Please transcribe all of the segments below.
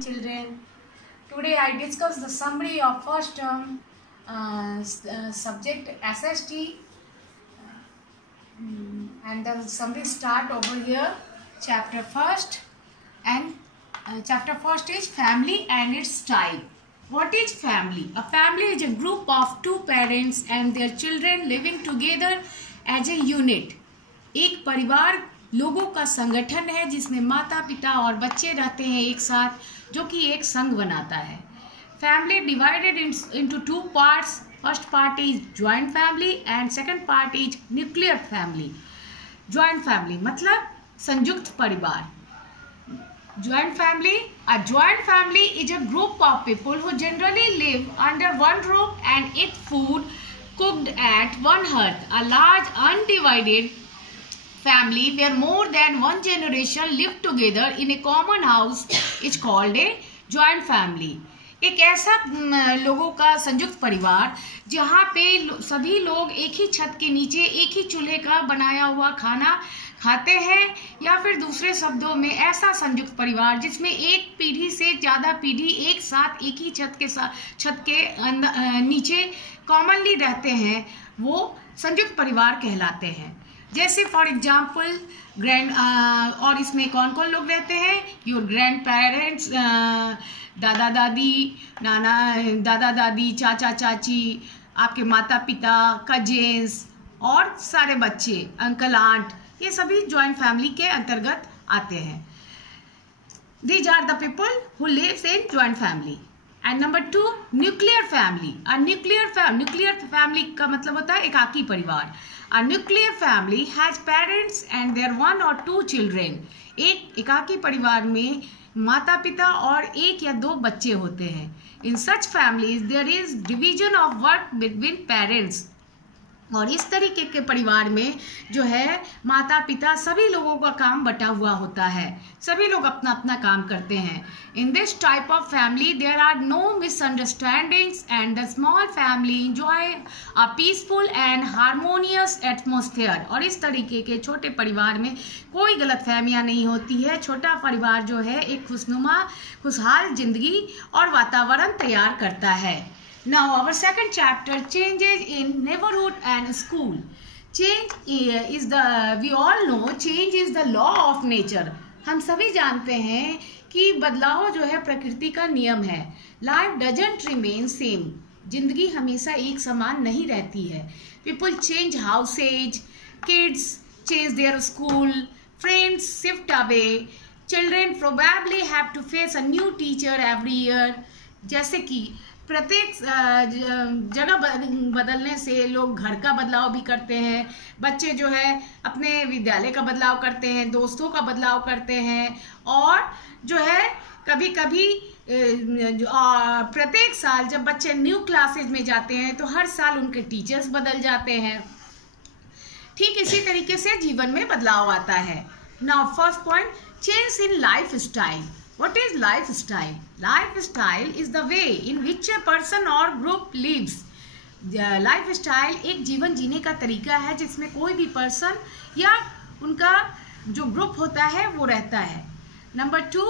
Children, today I discuss the summary of first term subject SST, and the summary start over here. Chapter first is family and its type. What is family? A family is a group of two parents and their children living together as a unit. एक परिवार लोगों का संगठन है जिसमें माता पिता और बच्चे रहते हैं एक साथ, जो कि एक संघ बनाता है. Family divided into two parts. First part is joint family and second part is nuclear family. Joint family मतलब संयुक्त परिवार. Joint family. A joint family is a group of people who generally live under one roof and eat food cooked at one hearth. A large undivided family where more than one generation live together in a common house is called a joint family. एक ऐसा लोगों का संयुक्त परिवार जहाँ पे सभी लोग एक ही छत के नीचे एक ही चूल्हे का बनाया हुआ खाना खाते हैं, या फिर दूसरे शब्दों में ऐसा संयुक्त परिवार जिसमें एक पीढ़ी से ज्यादा पीढ़ी एक साथ एक ही छत के नीचे कॉमनली रहते हैं, वो संयुक्त परिवार कहलाते हैं. जैसे फॉर एग्जाम्पल और इसमें कौन कौन लोग रहते हैं? योर ग्रैंड पेरेंट्स, दादा दादी, चाचा चाची, आपके माता पिता, कजिन्स और सारे बच्चे, अंकल आंट, ये सभी ज्वाइंट फैमिली के अंतर्गत आते हैं. These are the people who lives in joint family. And number 2, nuclear family. Nuclear family का मतलब होता है एकाकी परिवार. A nuclear family has parents and their one or two children. एक एकाकी परिवार में माता पिता और एक या दो बच्चे होते हैं. In such families there is division of work between parents. और इस तरीके के परिवार में जो है माता पिता सभी लोगों का काम बटा हुआ होता है, सभी लोग अपना अपना काम करते हैं. In this type of family there are no misunderstandings and the small family enjoy a peaceful and harmonious atmosphere. और इस तरीके के छोटे परिवार में कोई गलतफहमियां नहीं होती है. छोटा परिवार जो है एक खुशहाल जिंदगी और वातावरण तैयार करता है. Now our second chapter, changes in neighborhood and school. We all know change is the law of nature. हम सभी जानते हैं कि बदलाव जो है प्रकृति का नियम है. Life doesn't remain same. जिंदगी हमेशा एक समान नहीं रहती है. People change houses, kids change their school, friends shift away, children probably have to face a new teacher every year. जैसे कि प्रत्येक जगह बदलने से लोग घर का बदलाव भी करते हैं, बच्चे जो है अपने विद्यालय का बदलाव करते हैं, दोस्तों का बदलाव करते हैं, और जो है कभी कभी प्रत्येक साल जब बच्चे न्यू क्लासेज में जाते हैं तो हर साल उनके टीचर्स बदल जाते हैं. ठीक इसी तरीके से जीवन में बदलाव आता है. Now first point, change in life style. What is lifestyle? Lifestyle is the way in which a person or group lives. Lifestyle एक जीवन जीने का तरीका है जिसमें कोई भी पर्सन या उनका जो ग्रुप होता है वो रहता है. Number 2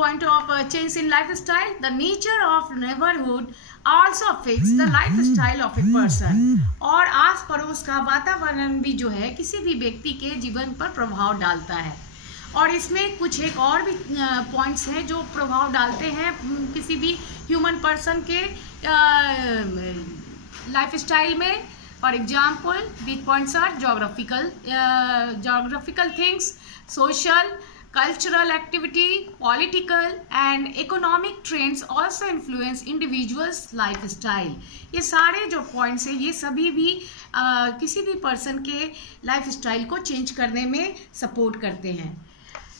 point of change in lifestyle. The nature of neighborhood also affects the lifestyle of a person. और आस पड़ोस का वातावरण भी जो है किसी भी व्यक्ति के जीवन पर प्रभाव डालता है. और इसमें कुछ एक और भी पॉइंट्स हैं जो प्रभाव डालते हैं किसी भी ह्यूमन पर्सन के लाइफ स्टाइल में. For example these points are geographical things, social cultural activity, political and economic trends also influence individuals life style. ये सारे जो पॉइंट्स हैं ये सभी भी किसी भी पर्सन के लाइफ स्टाइल को चेंज करने में सपोर्ट करते हैं.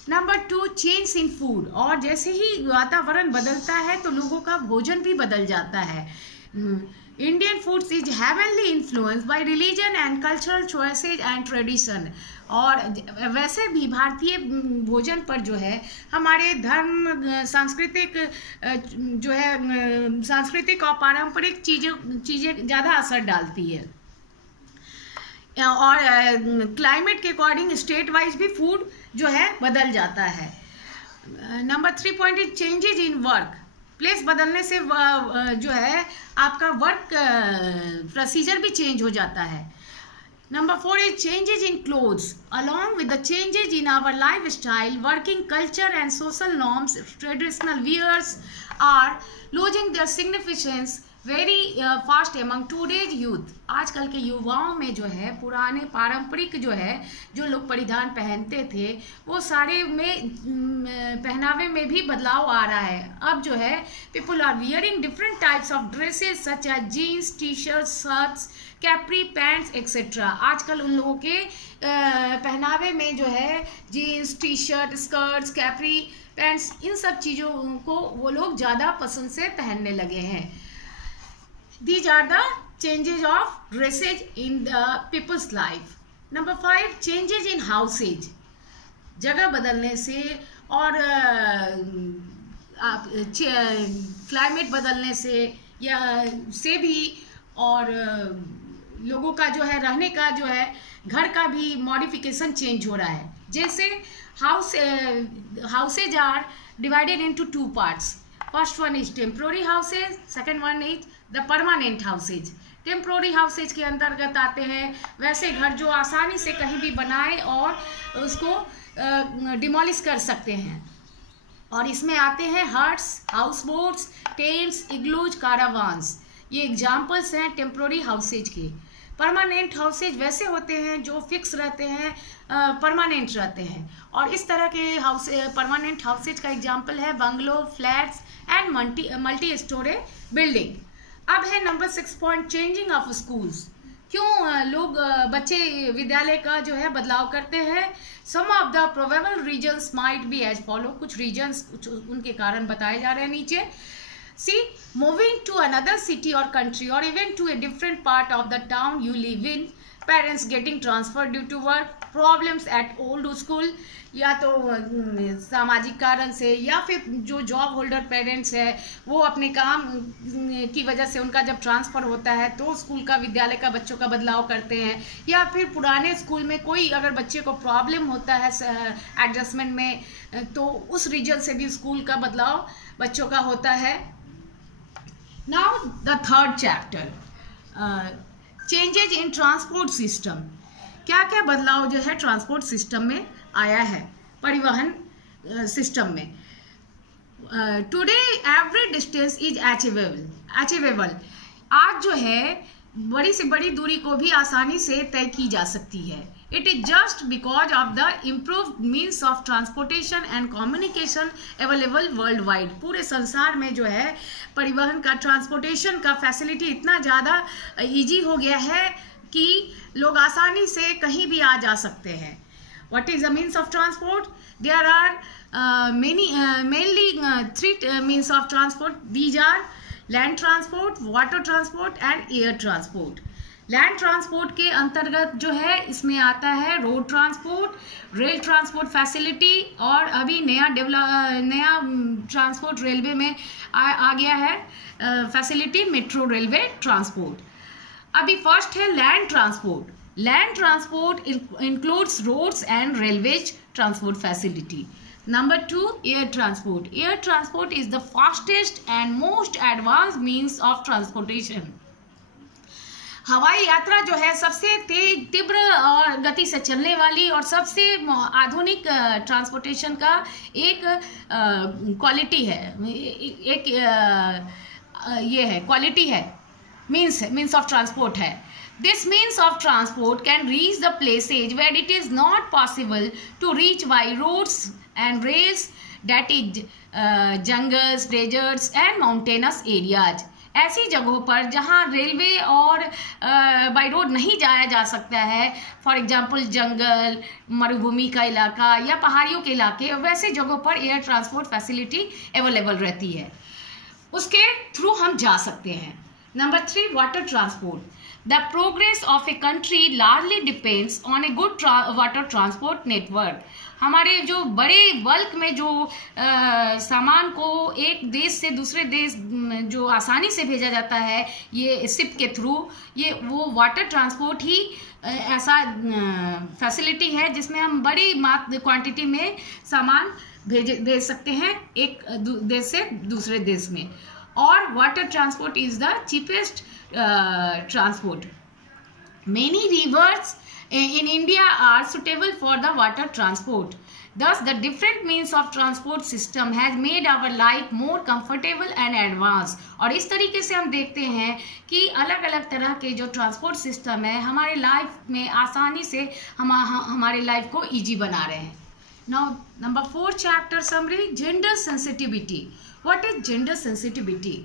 Number 2, change in food. और जैसे ही वातावरण बदलता है तो लोगों का भोजन भी बदल जाता है. Indian foods is heavenly influence by religion and cultural choices and tradition. और वैसे भी भारतीय भोजन पर जो है हमारे धर्म, सांस्कृतिक और पारंपरिक चीज़ें ज़्यादा असर डालती है. और क्लाइमेट के अकॉर्डिंग स्टेट वाइज भी फूड जो है बदल जाता है. Number 3 point is changes in work. Place बदलने से जो है आपका वर्क प्रोसीजर भी चेंज हो जाता है। Number 4 is changes in clothes. Along with the changes in our lifestyle, working culture and social norms, traditional wears are losing their significance very fast among today's youth. आजकल के युवाओं में जो है पुराने पारंपरिक जो है जो लोग परिधान पहनते थे वो सारे में पहनावे में भी बदलाव आ रहा है। अब जो है people are wearing different types of dresses such as jeans, t-shirts, shirts, capri pants etcetera. आजकल उन लोगों के पहनावे में जो है jeans, T shirt, skirts, capri pants, इन सब चीज़ों को वो लोग ज़्यादा पसंद से पहनने लगे हैं। These are the changes of dresses in the people's life. Number 5 changes in houses. जगह बदलने से और क्लाइमेट बदलने से या से भी और लोगों का जो है रहने का जो है घर का भी मॉडिफिकेशन चेंज हो रहा है। जैसे houses are divided into 2 parts. First one is temporary houses, second one is the permanent houses. Temporary houses के अंतर्गत आते हैं वैसे घर जो आसानी से कहीं भी बनाए और उसको डिमोलिश कर सकते हैं, और इसमें आते हैं huts, house boats, tents, igloos, caravans. ये एग्जाम्पल्स हैं टेम्प्रोरी हाउसेज के। परमानेंट हाउसेज वैसे होते हैं जो फिक्स रहते हैं, परमानेंट रहते हैं, और इस तरह के हाउस परमानेंट हाउसेज का एग्जाम्पल है bungalow, flats and multi storey building. अब है number 6 point changing of schools. क्यों लोग बच्चे विद्यालय का जो है बदलाव करते हैं। Some of the probable reasons might be as follow. कुछ रीजन्स उनके कारण बताए जा रहे हैं नीचे। See, moving to another city or country or even to a different part of the town you live in, parents getting transferred due to work, problems at old school, या तो सामाजिक कारण से, या फिर जो जॉब होल्डर पेरेंट्स है वो अपने काम की वजह से उनका जब ट्रांसफ़र होता है तो स्कूल का विद्यालय का बच्चों का बदलाव करते हैं, या फिर पुराने स्कूल में कोई अगर बच्चे को प्रॉब्लम होता है एडजस्टमेंट में तो उस रीजन से भी स्कूल का बदलाव बच्चों का होता है। Now the third chapter, changes in transport system। क्या क्या बदलाव जो है ट्रांसपोर्ट सिस्टम में आया है, परिवहन सिस्टम में। Today every distance is achievable. आज जो है बड़ी से बड़ी दूरी को भी आसानी से तय की जा सकती है। It is just because of the improved means of transportation and communication available world wide. पूरे संसार में जो है परिवहन का, ट्रांसपोर्टेशन का फैसिलिटी इतना ज़्यादा ईजी हो गया है कि लोग आसानी से कहीं भी आ जा सकते हैं। What is the means of transport? There are mainly 3 means of transport. These are land transport, water transport and air transport. Land transport के अंतर्गत जो है इसमें आता है road transport, rail transport facility, और अभी नया ट्रांसपोर्ट रेलवे में आ गया है फैसिलिटी, मेट्रो रेलवे ट्रांसपोर्ट। अभी फर्स्ट है land transport. Land transport includes roads and railways transport facility. Number 2, air transport. Air transport is the fastest and most advanced means of transportation. हवाई यात्रा जो है सबसे तीव्र और गति से चलने वाली और सबसे आधुनिक ट्रांसपोर्टेशन का एक क्वालिटी है, एक ये है क्वालिटी है, मीन्स ऑफ ट्रांसपोर्ट है। This means of transport can reach the places where it is not possible to reach by roads and rails, that is jungles, deserts and mountainous areas। ऐसी जगहों पर जहां रेलवे और by road नहीं जाया जा सकता है, फॉर एग्जांपल जंगल, मरुभूमि का इलाका या पहाड़ियों के इलाके, वैसे जगहों पर एयर ट्रांसपोर्ट फैसिलिटी अवेलेबल रहती है, उसके थ्रू हम जा सकते हैं। Number 3, water transport. The progress of a country largely depends on a good water transport network। हमारे जो बड़े बल्क में जो सामान को एक देश से दूसरे देश जो आसानी से भेजा जाता है ये शिप के थ्रू, ये वो वाटर ट्रांसपोर्ट ही ऐसा फैसिलिटी है जिसमें हम बड़ी क्वांटिटी में सामान भेज सकते हैं एक देश से दूसरे देश में। और water transport is the cheapest transport. Many rivers in India are suitable for the water transport. Thus, the different means of transport system has made our life more comfortable and advanced. और इस तरीके से हम देखते हैं कि अलग अलग तरह के जो ट्रांसपोर्ट सिस्टम है हमारे लाइफ में आसानी से हमारे लाइफ को इजी बना रहे हैं। Now, number 4 chapter summary, gender sensitivity. What is gender sensitivity?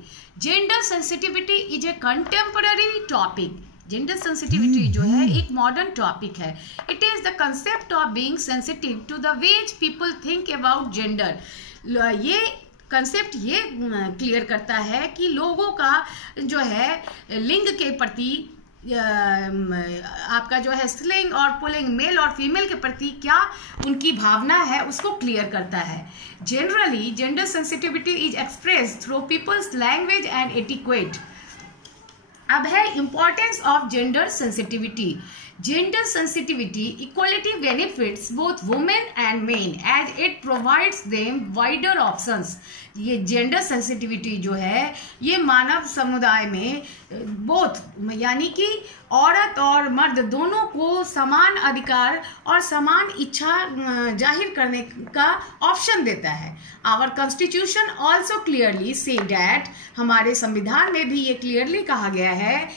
Gender sensitivity is a contemporary topic. Gender sensitivity जो है एक मॉडर्न टॉपिक है। It is the concept of being sensitive to the ways people think about gender. ये concept ये clear करता है कि लोगों का जो है लिंग के प्रति आपका जो है स्लिंग और पुलिंग, मेल और फीमेल के प्रति क्या उनकी भावना है उसको क्लियर करता है। Generally gender sensitivity is express through people's language and etiquette. अब है importance of gender sensitivity. Gender sensitivity equality benefits both women and men as it provides them wider options. ये जेंडर सेंसिटिविटी जो है ये मानव समुदाय में बोथ यानी कि औरत और मर्द दोनों को समान अधिकार और समान इच्छा जाहिर करने का ऑप्शन देता है। Our constitution also clearly says that, हमारे संविधान में भी ये क्लियरली कहा गया है,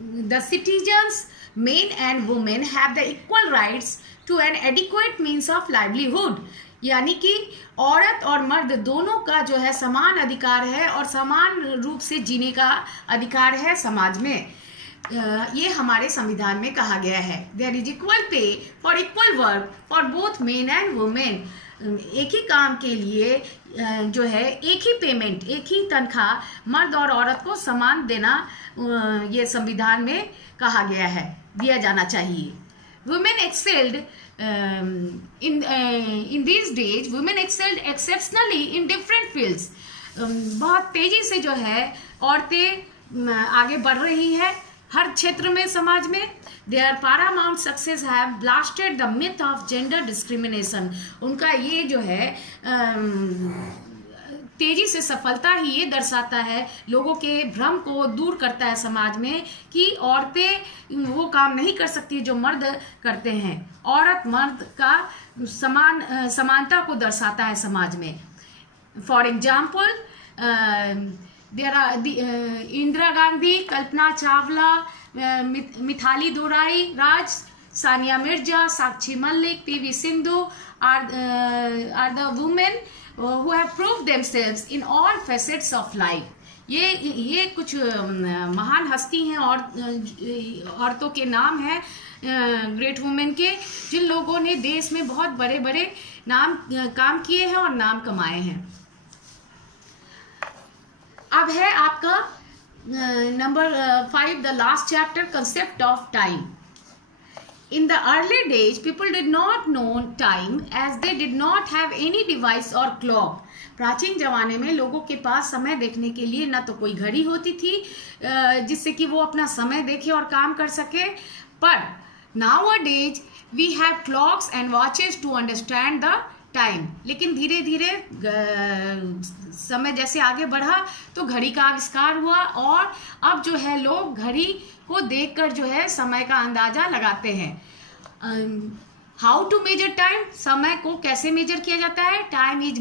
the citizens men and women have the equal rights to an adequate means of livelihood। यानी कि औरत और मर्द दोनों का जो है समान अधिकार है और समान रूप से जीने का अधिकार है समाज में। ये हमारे संविधान में कहा गया है। There is equal pay for equal work for both men and women. एक ही काम के लिए जो है एक ही पेमेंट, एक ही तनख्वाह मर्द और औरत को समान देना ये संविधान में कहा गया है, दिया जाना चाहिए। Women excelled in these days, women excelled exceptionally in different fields. बहुत तेजी से जो है औरतें आगे बढ़ रही हैं हर क्षेत्र में समाज में। Their paramount success have blasted the myth of gender discrimination. उनका ये जो है तेजी से सफलता ही ये दर्शाता है, लोगों के भ्रम को दूर करता है समाज में कि औरतें वो काम नहीं कर सकती जो मर्द करते हैं। औरत मर्द का समानता को दर्शाता है समाज में। For example there are Indira Gandhi, Kalpana Chawla, Mithali Dorai Raj, Sania Mirza, Sakshi Malik, PV Sindhu are the women who have proved themselves in all facets of life। ये कुछ महान हस्ती हैं और औरतों के नाम हैं, ग्रेट वुमेन के, जिन लोगों ने देश में बहुत बड़े बड़े काम किए हैं और नाम कमाए हैं। अब है आपका number 5 the last chapter, concept of time. In the early days, people did not know time as they did not have any device or clock। प्राचीन जमाने में लोगों के पास समय देखने के लिए न तो कोई घड़ी होती थी जिससे कि वो अपना समय देखे और काम कर सके, पर nowadays we have clocks and watches to understand the time। लेकिन धीरे धीरे समय जैसे आगे बढ़ा तो घड़ी का आविष्कार हुआ और अब जो है लोग घड़ी को देखकर जो है समय का अंदाजा लगाते हैं। हाउ टू मेजर टाइम, समय को कैसे मेजर किया जाता है? Time is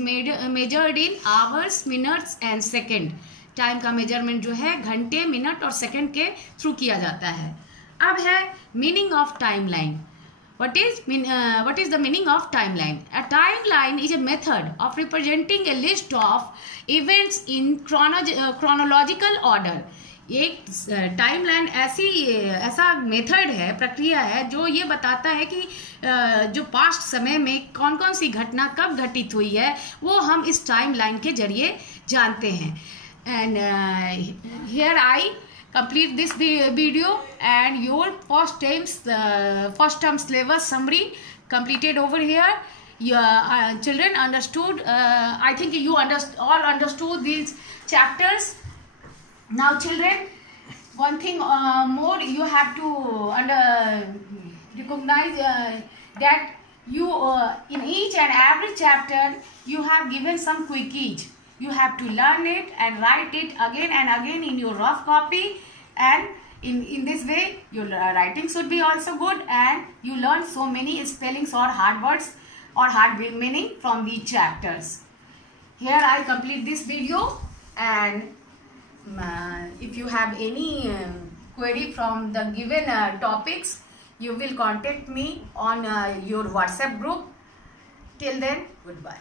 measured in hours, minutes and second. Time का मेजरमेंट जो है घंटे, मिनट और सेकेंड के थ्रू किया जाता है। अब है meaning of time line. What is the meaning of timeline? A timeline is a method of representing a list of events in chronological order। एक टाइमलाइन ऐसा मेथड है, प्रक्रिया है जो ये बताता है कि जो पास्ट समय में कौन कौन सी घटना कब घटित हुई है वो हम इस टाइमलाइन के जरिए जानते हैं। And here I complete this video and your first term syllabus summary completed over here. Your children understood, I think you all understood these chapters. Now children, one thing more you have to recognize that you in each and every chapter you have given some quickies. You have to learn it and write it again and again in your rough copy, and in this way your writing should be also good, and you learn so many spellings or hard words or hard meaning from these chapters. Here I complete this video, and if you have any query from the given topics, you will contact me on your WhatsApp group. Till then, goodbye.